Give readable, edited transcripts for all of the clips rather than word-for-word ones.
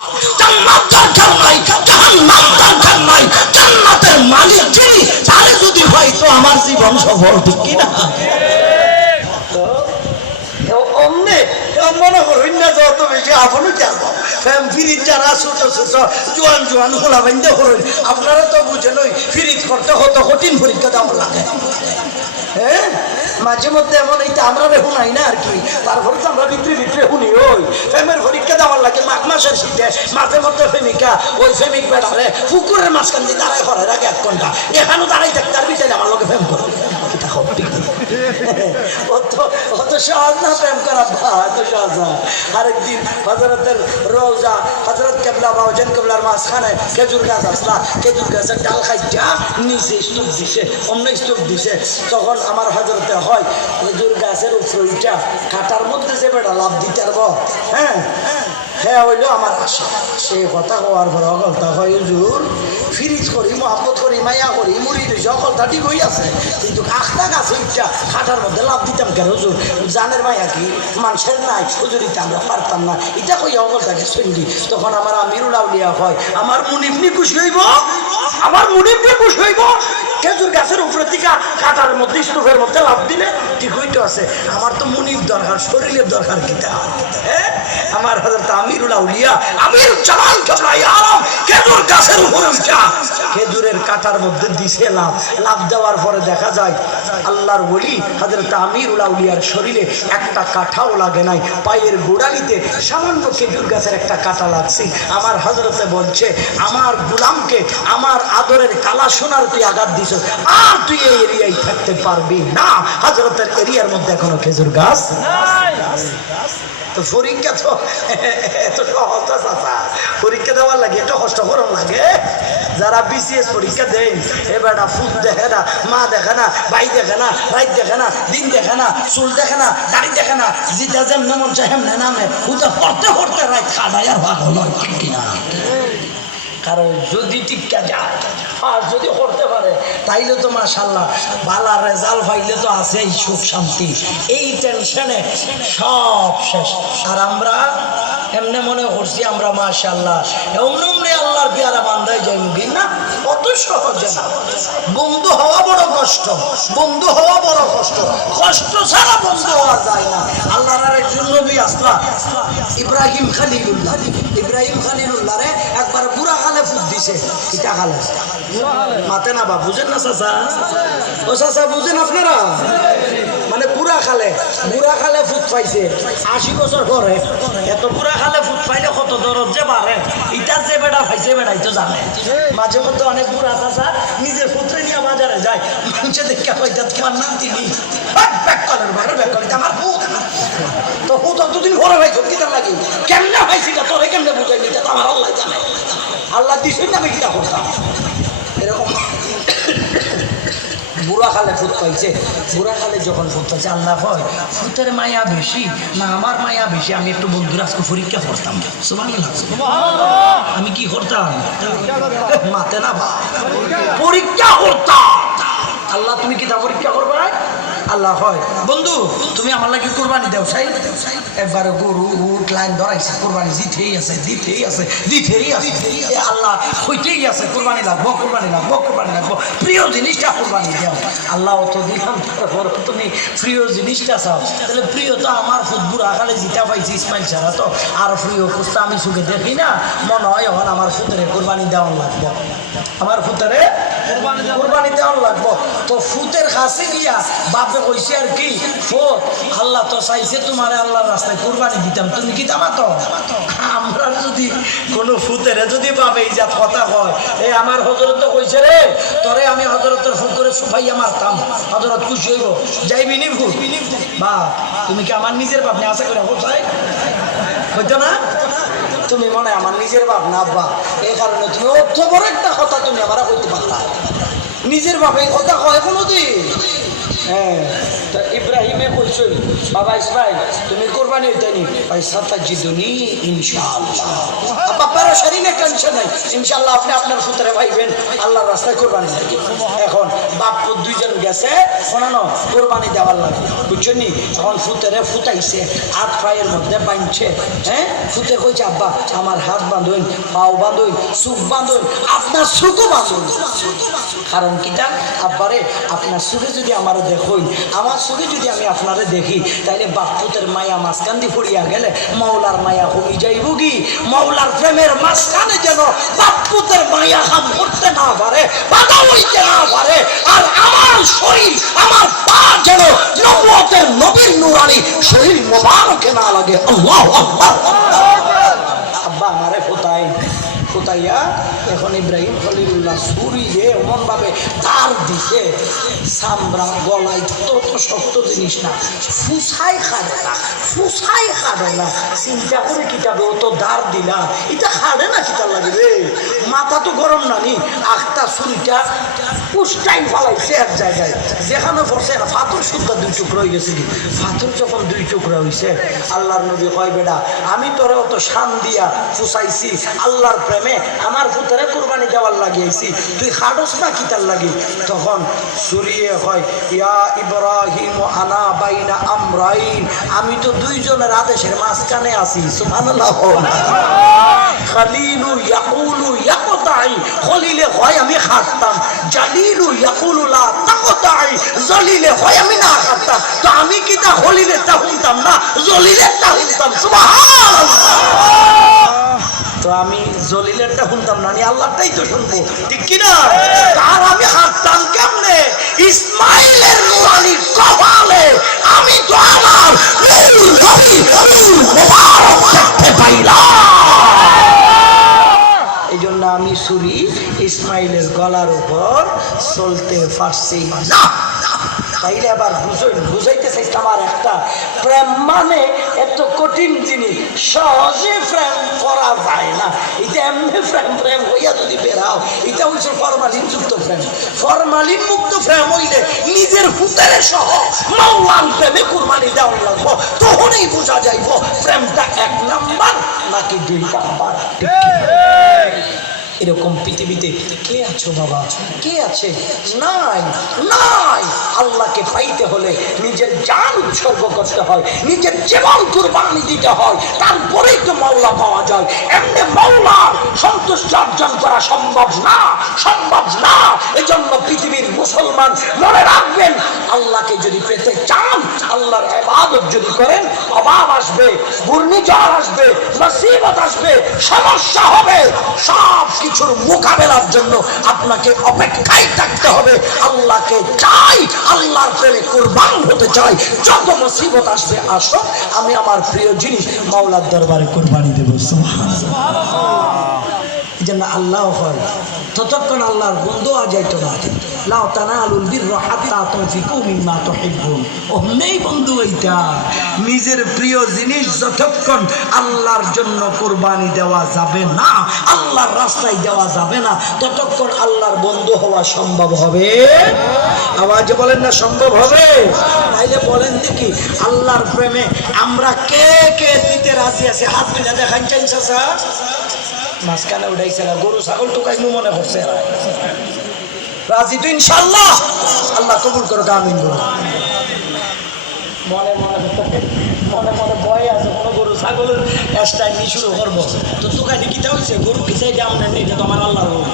জান্নাত দরকার নাই, জাহান্নাম দরকার নাই। জান্নাতের মালিক যিনি, তারে যদি হয় তো আমার জীবন সফল, ঠিক কি না? অমনে মনে করুন না যত বেশি আপনও জানবো ফিরিজ যারা ছোট ছোট জোয়ান জোয়ান খোলা বান্ধে করুন, আপনারা তো বুঝেন ওই ফিরিজ করতে কত কঠিন পরীক্ষা দেওয়া লাগে। হ্যাঁ, মাঝে মধ্যে এমন এইটা আমরা শুনাই না আর কি, তারপরে তো আমরা ভিতরে ভিতরে শুনি ওই প্রেমের পরীক্ষা দেওয়ার লাগে মাঘ মাসের শীতে। মাঝে মধ্যে প্রেমিকা ওই প্রেমিক বেড়ালে পুকুরের মাঝখান দিয়ে দাঁড়ায় করার আগে 1 ঘন্টা এখানেও দাঁড়াই থাকতে আর বিটাই আমার লোকে প্রেম করে। এটা হোক ঠিক অত সহজ না প্রেম করা, এত সহজ না। আরেকদিন হজরতের রোজা হজরত কেবলা বাউজান কেবলার মাঝখানে খেজুর গাছ আসলা, খেজুর গাছের ডাল খাইটা নিচে স্তূপ দিছে, অন্য স্তূপ দিছে। তখন আমার হজরতে হয় খেজুর গাছের উপরটা কাটার মধ্যে যে বেটা লাভ দিতে পারব। হ্যাঁ হ্যাঁ হইলো আমার আশা। সে কথা হওয়ার পর অকলতা হয় হুজুর ফিরিজ করি মহাব্বত করি মায়া করি মুড়ি দিয়েছি, অকলতা ঠিক হয়ে আছে, কিন্তু আখটা গাছে উঠটা খাটার মধ্যে লাভ দিতাম কেন হুজুর? জানের মায়া কি মানুষের নাই হুজুর, এটা আমরা পারতাম না, এটা কই অকলতাকে শুনলি। তখন আমার আমিরুল আউলিয়া হয় আমার মুনিবনি খুশি হইব, আমার মুনিবনি খুশি হইব। খেজুর গাছের উপরে থেকে কাটার মধ্যে স্তূপের মধ্যে লাভ দিলে ঠিক হইতে আছে। আমার তো মুনিব দরকার, শরীরের দরকার কিতা। হ্যাঁ, আমার হযরত আমিরুল আউলিয়া আমির জালাল কেবলাই আলম খেজুর গাছের উপরে উঠা খেজুরের কাটার মধ্যে দিছে লাভ। লাভ দেওয়ার পরে দেখা যায় আল্লাহর ওলি হযরত আমিরুল আউলিয়ার শরীরে একটা কাঁটাও লাগে নাই, পায়ের গোড়ালিতে সামান্য খেজুর গাছের একটা কাঁটা লাগছে। আমার হযরতে বলছে আমার গোলামকে আমার আদরের কালা সোনার তুই আঘাত দিছ, আর তুই এই এরিয়ায় থাকতে পারবি না। হযরতের এরিয়ার মধ্যে এখনো খেজুর গাছ নাই। তো পরীক্ষা তো এত সহজ চাচা, পরীক্ষা দেওয়ার লাগে একটু কষ্ট করার লাগে। যারা বিসিএস পরীক্ষা দেন এবারটা ফুট দেখে না, মা দেখে না, ভাই দেখে না, রাইট দেখে না, দিন দেখে না, চুল দেখে না, দাড়ি দেখে না, যেটা যেমন মন চায় হেমনে নামে ওটা পড়তে পড়তে রাইট খাটাই আর ভাগ হলো ঠিক কিনা। কারণ যদি টিকা যায় আর যদি করতে পারে তাইলে তো মাশাআল্লাহ ভালো রেজাল্ট পাইলে তো আছে সুখ শান্তি। এই টেনশনে সব শেষ। আর আমরা এমনি মনে করছি আমরা মাশাআল্লাহ এমনি আল্লাহর পেয়ারা বান্দায় যাই মুখে না, অত সহজে না। বন্ধু হওয়া বড় কষ্ট, বন্ধু হওয়া বড় কষ্ট, কষ্ট ছাড়া বন্ধু হওয়া যায় না। আল্লাহর আরেকজন নবী আসলা ইব্রাহিম খলিলুল্লাহ, ইব্রাহিম খলিলুল্লাহ রে একবার বুড়া খালে ফুট দিছে। কিটা খালে মাতে না বা বুঝেন না চাচা? ও চাচা বুঝেন আপনারা? মানে বুড়া খালে ফুট পাইছে 80 বছর পরে। এত বুড়া খালে ফুট পাইলে কত দরদ যে বাড়ে, এটা যে বেড়া পাইছে বেড়াই তো জানে। মাঝে মধ্যে অনেক বুড়া চাচা নিজের পুত্রে নিয়ে বাজারে যায়, মানুষে দেখা কইতা তোমার নাম তিনি আমার ভূত। তো ভূত দুদিন ঘরে পাইছো কিটা লাগি কেমনে পাইছি না তোরে কেমনে বুঝাই নিতে আমার আল্লাহ জানে। আল্লাহ দিছেন না আমি কিটা করতাম এরকম। বুড়া খালে ফুট পাইছে, বুড়া খালে যখন ফুট পাইছে আল্লাহ হয় ফুটের মায়া বেশি না আমার মায়া বেশি? আমি একটু বন্ধুরা আজকে পরীক্ষা করতাম, আমি কি করতাম মাতে না বা পরীক্ষা করতাম। আল্লাহ তুমি কি তা পরীক্ষা করবে? আল্লাহ হয় বন্ধু তুমি আমার লাগে কোরবানি দেও চাই। একবারে গরু উট লাইন ধরাইছে, কোরবানি জিতেই আছে দিতেই আছে দিতেই আছে। আল্লাহ হইতেই আছে কোরবানি লাগবো কোরবানি লাগবো কোরবানি লাগবো, প্রিয় জিনিসটা কোরবানি দেও। আল্লাহ তো দিলাম, তারপর তুমি প্রিয় জিনিসটা চাও। তাহলে প্রিয় তো আমার ফুটবুর আকালে জিতা পাইছি ইসমাইল ছাড়া, তো আর প্রিয় খুঁজতে আমি সুখে দেখি না। মনে হয় এখন আমার ফুতেরে কোরবানি দেওয়ান লাগবো, আমার ফুতেরে কোরবানি দেওয়ান লাগবো। তো ফুতের কাছে গিয়া বাপে কইছে আর কি ফুত আল্লাহ তো চাইছে তোমার আল্লাহর রাস্তায় কোরবানি দিতাম, তুমি কি দামা তো? আমরা যদি কোনো ফুতেরে যদি বাপে ইজাত কথা কয় এই আমার হজরত কইছে রে তোরে আমি হজরতের ফুতরে সুফাইয়া মারতাম, হজরত খুশি হইব যাইবি নি ফুত বা তুমি কি আমার নিজের বাপ নিয়ে আশা করে কোথায় হইতো না? তুমি মনে আমার নিজের বাপ না আব্বা, এই কারণে তুমি অর্থ বড় একটা কথা তুমি আমার কইতে পারলা। নিজের বাপে কথা কয় কোনোদিন? হ্যাঁ, তা ইব্রাহিমে কইছিল বাবা ইসমাইল তুমি কোরবানি হইতে নি পয়সা তাজিদুনি ইনশাআল্লাহ। আব্বা বাপারও শরীরে টেনশন নাই, ইনশাল্লাহ আপনি আপনার পুত্রে ভাইবেন আল্লাহর রাস্তায় কোরবানি দেবে। এখন বাপ পুত দুইজন গেছে শোনানো কোরবানি দেওয়ার লাগে, বুঝছেন নি? এখন ফুতেরে ফুটাইছে, হাত পায়ের মধ্যে বাঁধছে। হ্যাঁ, ফুতে কইছে আব্বা আমার হাত বাঁধুন, পাও বাঁধুন, চুপ বাঁধুন, আপনার চুকও বাঁধুন। কারণ কিটা আব্বারে আপনার চুকে যদি আমার দেখুন, আমার চুকে যদি আমি আপনারে দেখি, তাইলে বাপুতের মায়া মাঝখান দিয়ে পড়িয়া গেলে মাওলার মায়া কমি যাইব কি? মাওলার প্রেমের মাঝখানে যেন বাপুতের মায়া কাম করতে না পারে, বাধা হইতে না পারে, আর আমার শরীর আমার পা যেন নবুয়তের নবীর নূরানি শরীর মোবারকে না লাগে। আল্লাহু আকবার। আব্বা আমারে ফুটাইয়া এখন ইব্রাহিম খলিলুল্লাহ ছুরি যে এমন ভাবে তার দিছে, সামরা গলায় তো শক্ত জিনিস না, ফুসাই খাড়ে না। চিন্তা করে কিতাবে ও তো দাঁড় দিলা, এটা খাড়ে না কিতার লাগে রে, মাথা তো গরম নানি, আখটা ছুরিটা পুষ্টাই ফলাইছে এক জায়গায়, যেখানে পড়ছে ফাতর শুদ্ধ দুই টুকরা হয়ে গেছে। ফাতর যখন দুই টুকরা হয়েছে, আল্লাহর নবী কয় বেটা আমি তোরে অত শান দিয়া ফুসাইছি আল্লাহর প্রেমে, আমার পুত্রে কোরবানি দেওয়ার লাগিয়েছি, তুই খাডস না কিতার লাগি? তখন সুরিয়ে হয় ইয়া ইব্রাহিম আনা বাইনা আমরাইন, আমি তো দুইজনের আদেশের মাঝখানে আছি। সুবহানাল্লাহ। খলিলু ইয়াকুলু ইয়াকতাই, খলিলে হয় আমি খাটতাম, জালিলু ইয়াকুলু লা তাকতাই, জলিলে হয় আমি না খাটতাম। তো আমি কিতা খলিলে তা শুনতাম না, জলিলে তা শুনতাম। সুবহানাল্লাহ। তো আমি জলিলেরটা শুনতাম না, আল্লাহটাই তো শুনবো, ঠিক কিনা? তার আমি হাঁটতাম কেমনে? ইসমাইলের নুরানি কপালে আমি তো আমার দেখতে পাইলাম। এই জন্য আমি ছুরি ইসমাইলের গলার উপর চলতে পারছি না। তাইলে আবার বুঝাইতে চাইতাম আর একটা, প্রেম মানে এত কঠিন জিনিস, সহজে প্রেম করা যায় না। এটা এমনি প্রেম হইয়া যদি বেরাও, এটা হচ্ছে ফরমালিন যুক্ত প্রেম। ফরমালিন মুক্ত প্রেম হইলে নিজের হুতের সহ মাওলার প্রেমে কুরবানি দেওয়া লাগবো, তখনই বোঝা যাইব প্রেমটা 1 নাম্বার নাকি 2 নাম্বার। এরকম পৃথিবীতে কে আছো বাবা? কে আছে? নাই। আল্লাহকে পাইতে হলে নিজের জান উৎসর্গ করতে হয়, নিজের জীবন কুরবানি দিতে হয়, তারপরেই তো মাওলা পাওয়া যায়। এমনি মাওলার সন্তুষ্টি অর্জন করা সম্ভব না। এজন্য পৃথিবীর মুসলমান মনে রাখবেন, আল্লাহকে যদি পেতে চান, আল্লাহর ইবাদত যদি করেন, অভাব আসবে, ঘূর্ণিঝড় আসবে, মুসিবত আসবে, সমস্যা হবে, সব কিছুর মোকাবেলার জন্য আপনাকে অপেক্ষায় থাকতে হবে। আল্লাহকে চাই, আল্লাহর প্রেমে কুরবান হতে চাই। যত মুসিবত আসবে আসো, আমি আমার প্রিয় জিনিস মাওলার দরবারে কুরবানি দেব। সুবহানাল্লাহ। এই জন্য আল্লাহ হয় ততক্ষণ আল্লাহর বন্ধু আজাইতো না, লাউ তানালুল বিররা হাত্তা তুনফিকু মিম্মা তুহিব্বুন। ওমনেই বন্ধু এইটা, নিজের প্রিয় জিনিস যতক্ষণ আল্লাহর জন্য কুরবানি দেওয়া যাবে না, আল্লাহর রাস্তায় দেওয়া যাবে না, ততক্ষণ আল্লাহর বন্ধু হওয়া সম্ভব হবে? আওয়াজে বলেন না সম্ভব হবে? তাইলে বলেন দেখি, আল্লাহর প্রেমে আমরা কে কে দিতে রাজি আছে? হাত তুলে দেখান চাইছে স্যার। মাঝখানে উঠাইছে না, গরু ছাগল টুকাইনু মনে করছে রাজি তো ইনশাল্লাহ। আল্লাহ কবুল করো, আমিন বলো। মনে ভয় আছে, কোনো গরু ছাগলের এসটাই নি শুরু করবো তো টুকাইতে কিতা হয়েছে? গরু খিচাই দাম নেন, এটা তো আমার আল্লাহর না?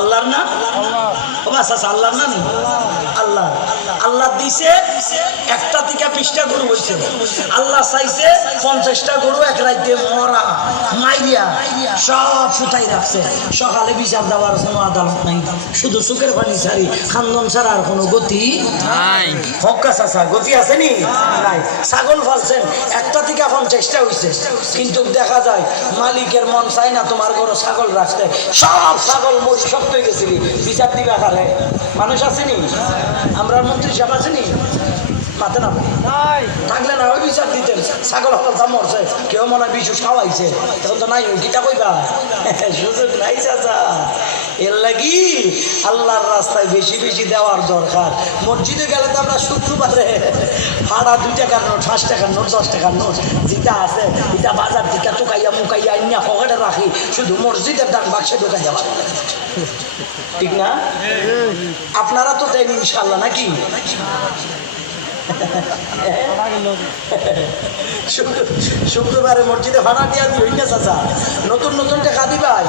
আল্লাহর না? আল্লাহ দিছে 1টা থেকে 20টা গরু হয়েছে, আল্লাহ চাইছে 50টা গরু এক রাইতে মরা মাইয়া সব ফুটাই রাখছে। সকালে বিচার দেওয়ার কোনো আদালত নাই, শুধু চোখের পানি ছাড়ি খান্দন ছাড়া আর কোনো গতি নাই। হক্কা চাচা গতি আছে নি? নাই। ছাগল ফালছেন 1টা থেকে 50টা হয়েছে, কিন্তু দেখা যায় মালিকের মন চাই না তোমার গরু ছাগল রাখতে, সব ছাগল মরি শক্ত হয়ে গেছিলি, বিচার দিবে আকারে মানুষ আসেনি? আমরা মন্ত্রী সাহেব আসেনি? মাথে না থাকলে না ওই বিচার দিতেন। ছাগল হত্যা মরছে, কেউ মনে হয় বিশু খাওয়াইছে, তখন তো নাই, ওই কিতা কইবা? সুযোগ নাই চাচা। এর লাগি আল্লাহর রাস্তায় বেশি বেশি দেওয়ার দরকার। মসজিদে গেলে তো আমরা শুক্রবারে ভাড়া 2 টাকার নোট, 5 টাকার নোট, 10 টাকার নোট যেটা আছে এটা বাজার থেকে টুকাইয়া মুকাইয়া আইনা পকেটে রাখি, শুধু মসজিদের ডাক বাক্সে ঢুকাই দেওয়া, ঠিক না? আপনারা তো দেন ইনশাল্লাহ নাকি? শুক্রবারে মসজিদে ভাড়া দিয়া দিই না চাচা, নতুন নতুন টাকা দিবাই।